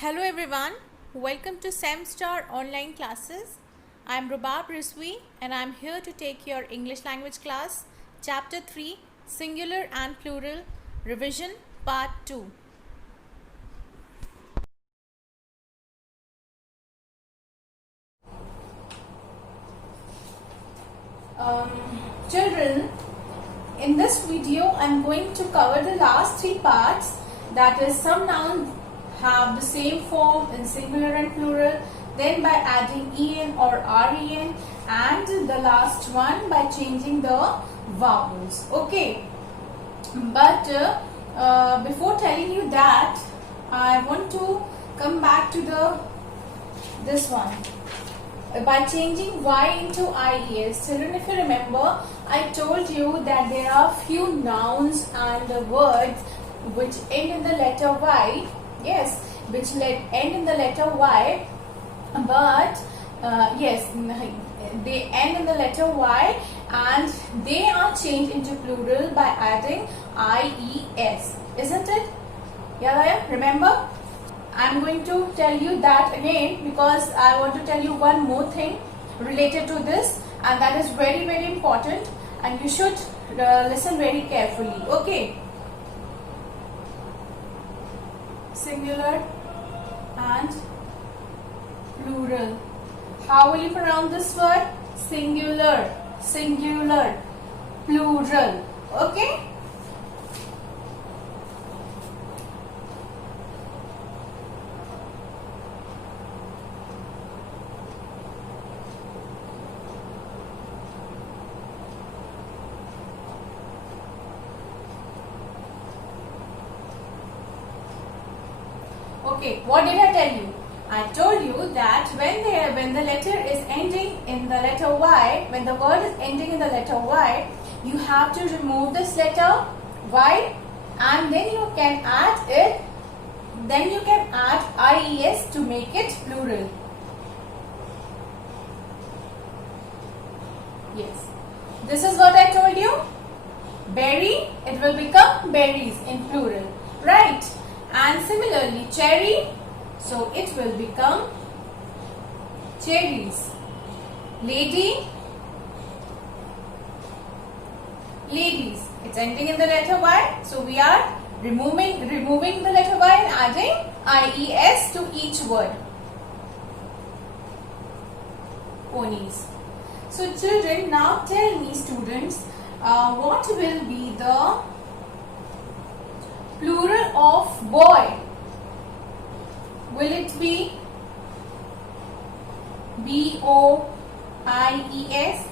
Hello everyone, welcome to SEMStar online classes. I am Rubab Rizvi and I am here to take your English language class, Chapter 3, Singular and Plural, Revision, Part 2. Children, in this video I am going to cover the last three parts, that is, some nouns have the same form in singular and plural, then by adding en or ren, and the last one by changing the vowels. Okay, but before telling you that, I want to come back to this one by changing y into ies. Children, if you remember, I told you that there are few nouns and words which end in the letter y. Yes, which end in the letter y, but yes, they end in the letter y and they are changed into plural by adding ies, isn't it? Yeah, remember? I'm going to tell you that again because I want to tell you one more thing related to this, and that is very, very important, and you should listen very carefully. Okay. Singular and plural. How will you pronounce this word? Singular, singular, plural. Okay? Okay, what did I tell you? I told you that when the letter is ending in the letter y, when the word is ending in the letter y, you have to remove this letter y, and then you can add it. Then you can add ies to make it plural. Yes, this is what I told you. Berry, it will become berries in plural, right? And similarly, cherry, so it will become cherries. Lady, ladies, it's ending in the letter y, so we are removing the letter y and adding ies to each word. Ponies. So children, now tell me, students, what will be the plural of boy? Will it be B-O-I-E-S?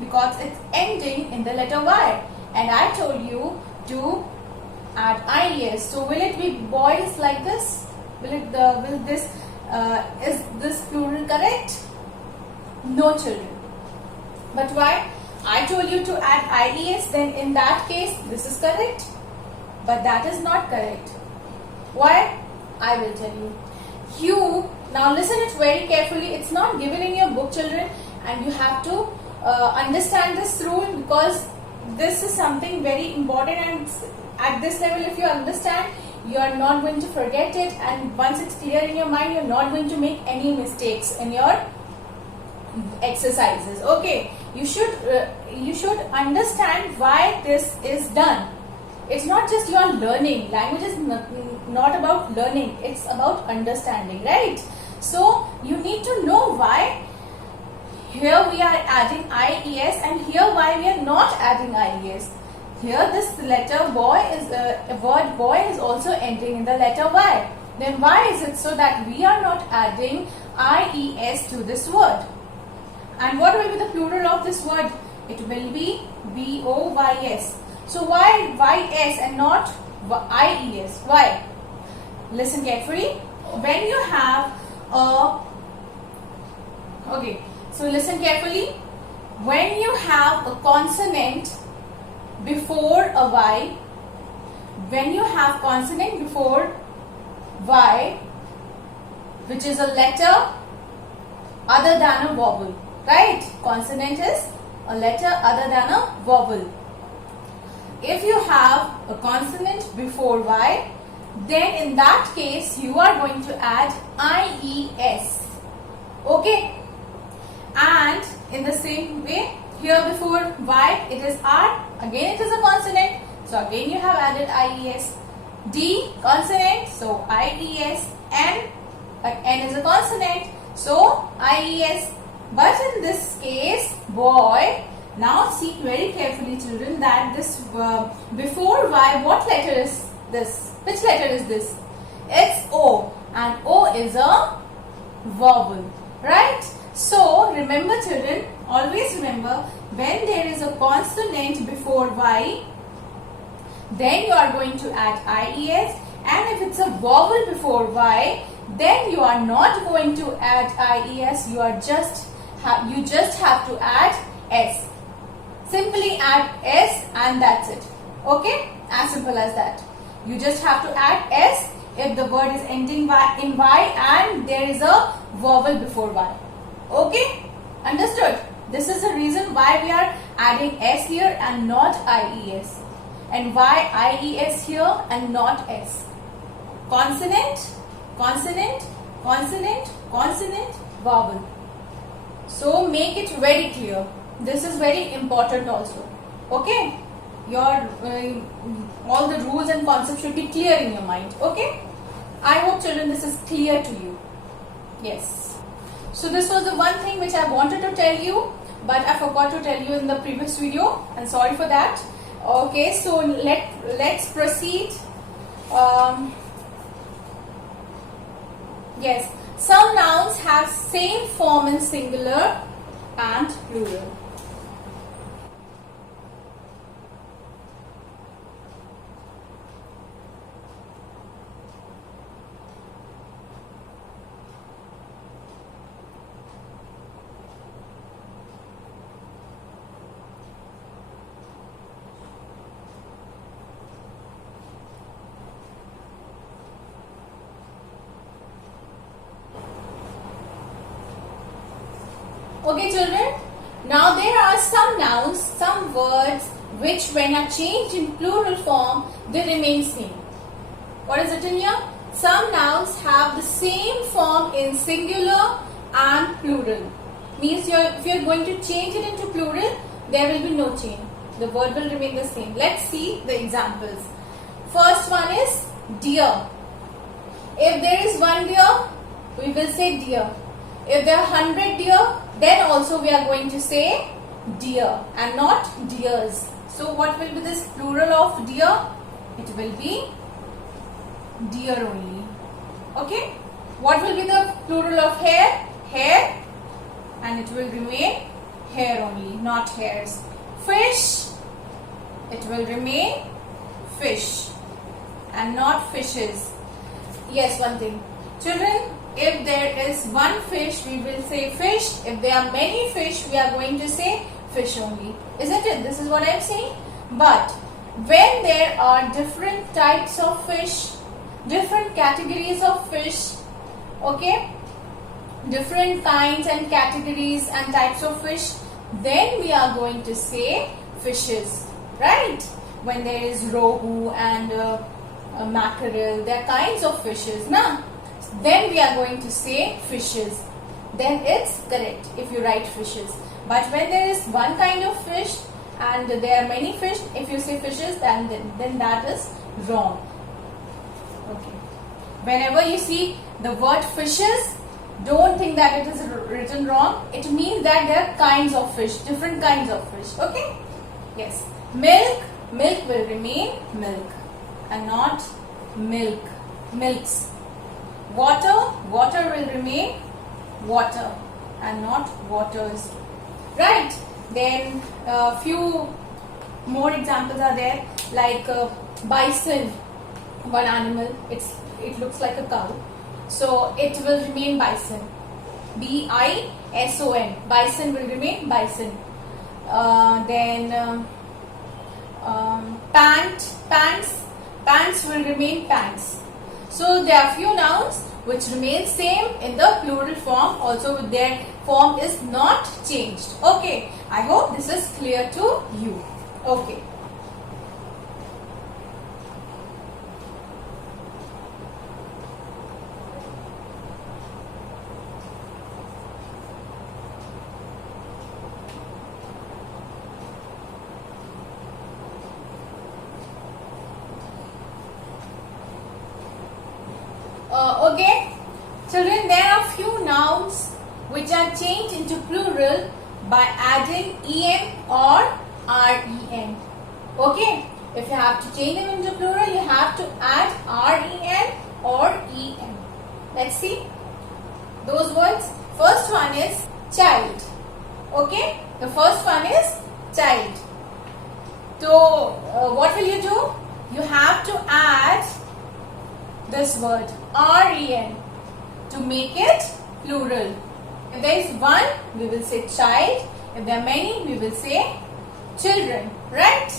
Because it's ending in the letter Y, and I told you to add I-E-S. So will it be boys like this? Is this plural correct? No, children. But why? I told you to add I-E-S, then in that case this is correct. But that is not correct. Why? I will tell you. You, now listen it very carefully. It's not given in your book, children, and you have to understand this rule because this is something very important, and at this level if you understand, you are not going to forget it, and once it's clear in your mind, you are not going to make any mistakes in your exercises. Okay, you should understand why this is done. It's not just you are learning. Language is not about learning. It's about understanding, right? So you need to know why here we are adding IES and here why we are not adding IES. Here this letter boy is word boy is also ending in the letter Y. Then why is it so that we are not adding IES to this word? And what will be the plural of this word? It will be BOYS. So why YS and not IES? Why? Listen carefully. When you have a... Okay, so listen carefully. When you have a consonant before a Y, when you have consonant before Y, which is a letter other than a vowel, right? Consonant is a letter other than a vowel. If you have a consonant before Y, then in that case you are going to add IES. Okay. And in the same way, here before Y it is R, again it is a consonant, so again you have added IES. D consonant, so IES. N is a consonant, so IES. But in this case, boy, now see very carefully children that this before Y, what letter is this? Which letter is this? It's O, and O is a vowel, right? So remember children, always remember, when there is a consonant before Y, then you are going to add IES, and if it's a vowel before Y, then you are not going to add IES, you just have to add S. Simply add S and that's it. Okay? As simple as that. You just have to add S if the word is ending in Y and there is a vowel before Y. Okay? Understood? This is the reason why we are adding S here and not IES. And why IES here and not S. Consonant, consonant, consonant, consonant, vowel. So make it very clear. This is very important also. Okay? Your all the rules and concepts should be clear in your mind. Okay? I hope children this is clear to you. Yes. So this was the one thing which I wanted to tell you, but I forgot to tell you in the previous video, and sorry for that. Okay, so let's proceed. Yes, some nouns have same form in singular and plural. Okay children, now there are some nouns, some words which when are changed in plural form, they remain same. What is it in here? Some nouns have the same form in singular and plural. Means if you are going to change it into plural, there will be no change. The word will remain the same. Let's see the examples. First one is dear. If there is one deer, we will say dear. If there are 100 deer, then also we are going to say deer and not deers. So what will be this plural of deer? It will be deer only. Okay. What will be the plural of hare? Hare, and it will remain hare only, not hares. Fish, it will remain fish and not fishes. Yes, one thing. Children, if there is one fish, we will say fish. If there are many fish, we are going to say fish only. Isn't it? This is what I am saying. But when there are different types of fish, different categories of fish, okay, different kinds and categories and types of fish, then we are going to say fishes, right? When there is rohu and mackerel, there are kinds of fishes, na? Then we are going to say fishes. Then it's correct if you write fishes. But when there is one kind of fish and there are many fish, if you say fishes, then that is wrong. Okay. Whenever you see the word fishes, don't think that it is written wrong. It means that there are kinds of fish, different kinds of fish. Okay? Yes. Milk, milk will remain milk and not milk, milks. Water, water will remain water and not waters. Right? Then a few more examples are there, like bison, one animal, it looks like a cow. So it will remain bison. B-I-S-O-N. Bison will remain bison. Pants will remain pants. So there are few nouns which remain same in the plural form, also their form is not changed. Okay, I hope this is clear to you. Okay. Okay, children, there are few nouns which are changed into plural by adding en or ren. Okay, if you have to change them into plural, you have to add ren or en. Let's see those words. First one is child. Okay, the first one is child. So, what will you do? You have to add this word ren to make it plural. If there is one, we will say child. If there are many, we will say children. Right?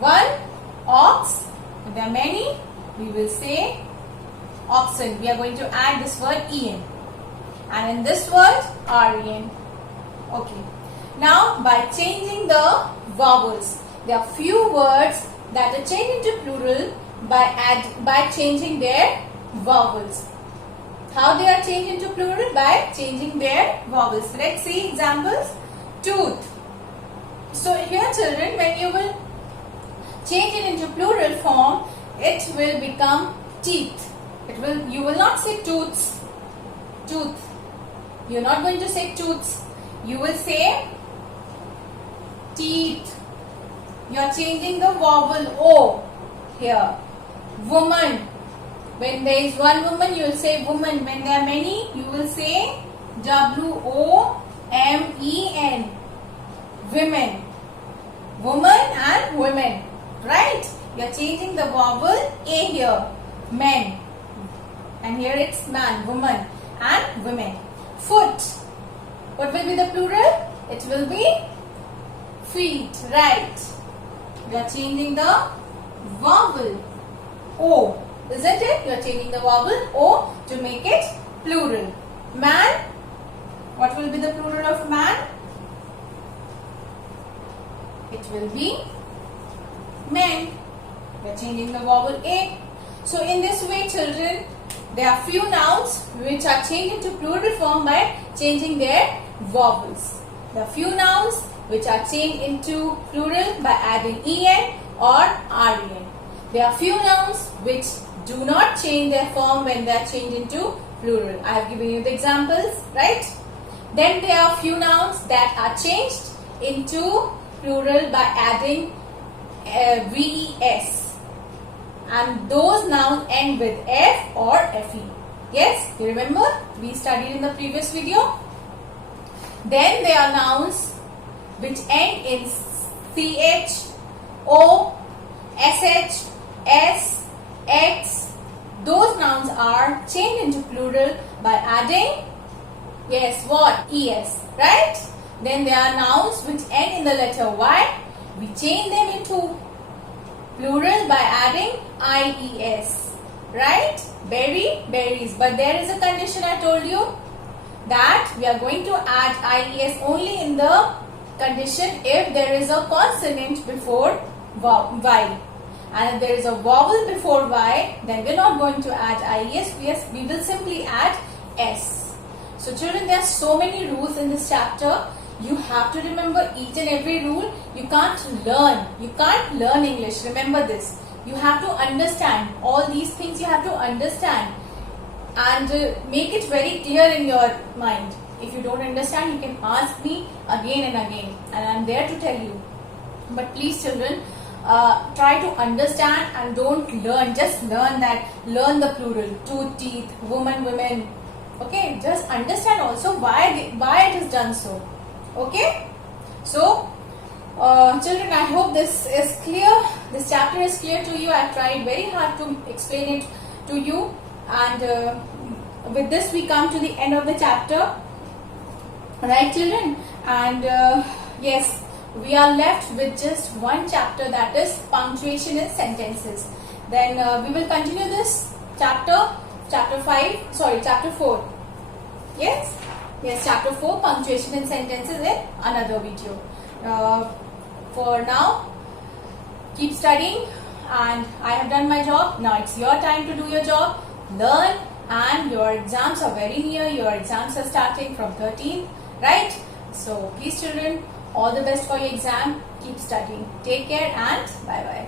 One ox. If there are many, we will say oxen. We are going to add this word en. And in this word, ren. Okay. Now, by changing the vowels, there are few words that are changed into plural by changing their vowels. How they are changed into plural? By changing their vowels. Let's see examples. Tooth. So here, children, when you will change it into plural form, it will become teeth. You will not say tooths. Tooth. You are not going to say tooths. You will say teeth. You are changing the vowel O here. Woman. When there is one woman, you will say woman. When there are many, you will say WOMEN. Women. Woman and women. Right? You are changing the vowel A here. Men. And here it's man, woman and women. Foot. What will be the plural? It will be feet. Right? You are changing the vowel O. Isn't it? You are changing the vowel O to make it plural. Man. What will be the plural of man? It will be men. We are changing the vowel A. So in this way, children, there are few nouns which are changed into plural form by changing their vowels. There are few nouns which are changed into plural by adding en or ren. There are few nouns which do not change their form when they are changed into plural. I have given you the examples, right? Then there are few nouns that are changed into plural by adding ves. And those nouns end with f or fe. Yes, you remember? We studied in the previous video. Then there are nouns which end in ch, o, sh, s, x. Those nouns are changed into plural by adding, yes, what? Es, right? Then there are nouns which end in the letter y. We change them into plural by adding ies, right? Berry, berries. But there is a condition I told you, that we are going to add ies only in the condition if there is a consonant before y. And if there is a vowel before y, then we are not going to add ies. We will simply add s. So children, there are so many rules in this chapter. You have to remember each and every rule. You can't learn English. Remember this. You have to understand all these things. You have to understand and make it very clear in your mind. If you don't understand, you can ask me again and again, and I am there to tell you. But please, children, try to understand and don't learn. Just learn the plural. Tooth, teeth, woman, women. Okay, just understand also why it is done so. Okay, so children, I hope this is clear. This chapter is clear to you. I have tried very hard to explain it to you, and with this we come to the end of the chapter. Right, children? And yes, we are left with just one chapter, that is punctuation in sentences. Then we will continue this chapter 4. Yes, chapter 4, punctuation in sentences, in another video. For now, keep studying, and I have done my job. Now it's your time to do your job. Learn, and your exams are very near. Your exams are starting from 13th, right? So please, children, all the best for your exam. Keep studying. Take care and bye-bye.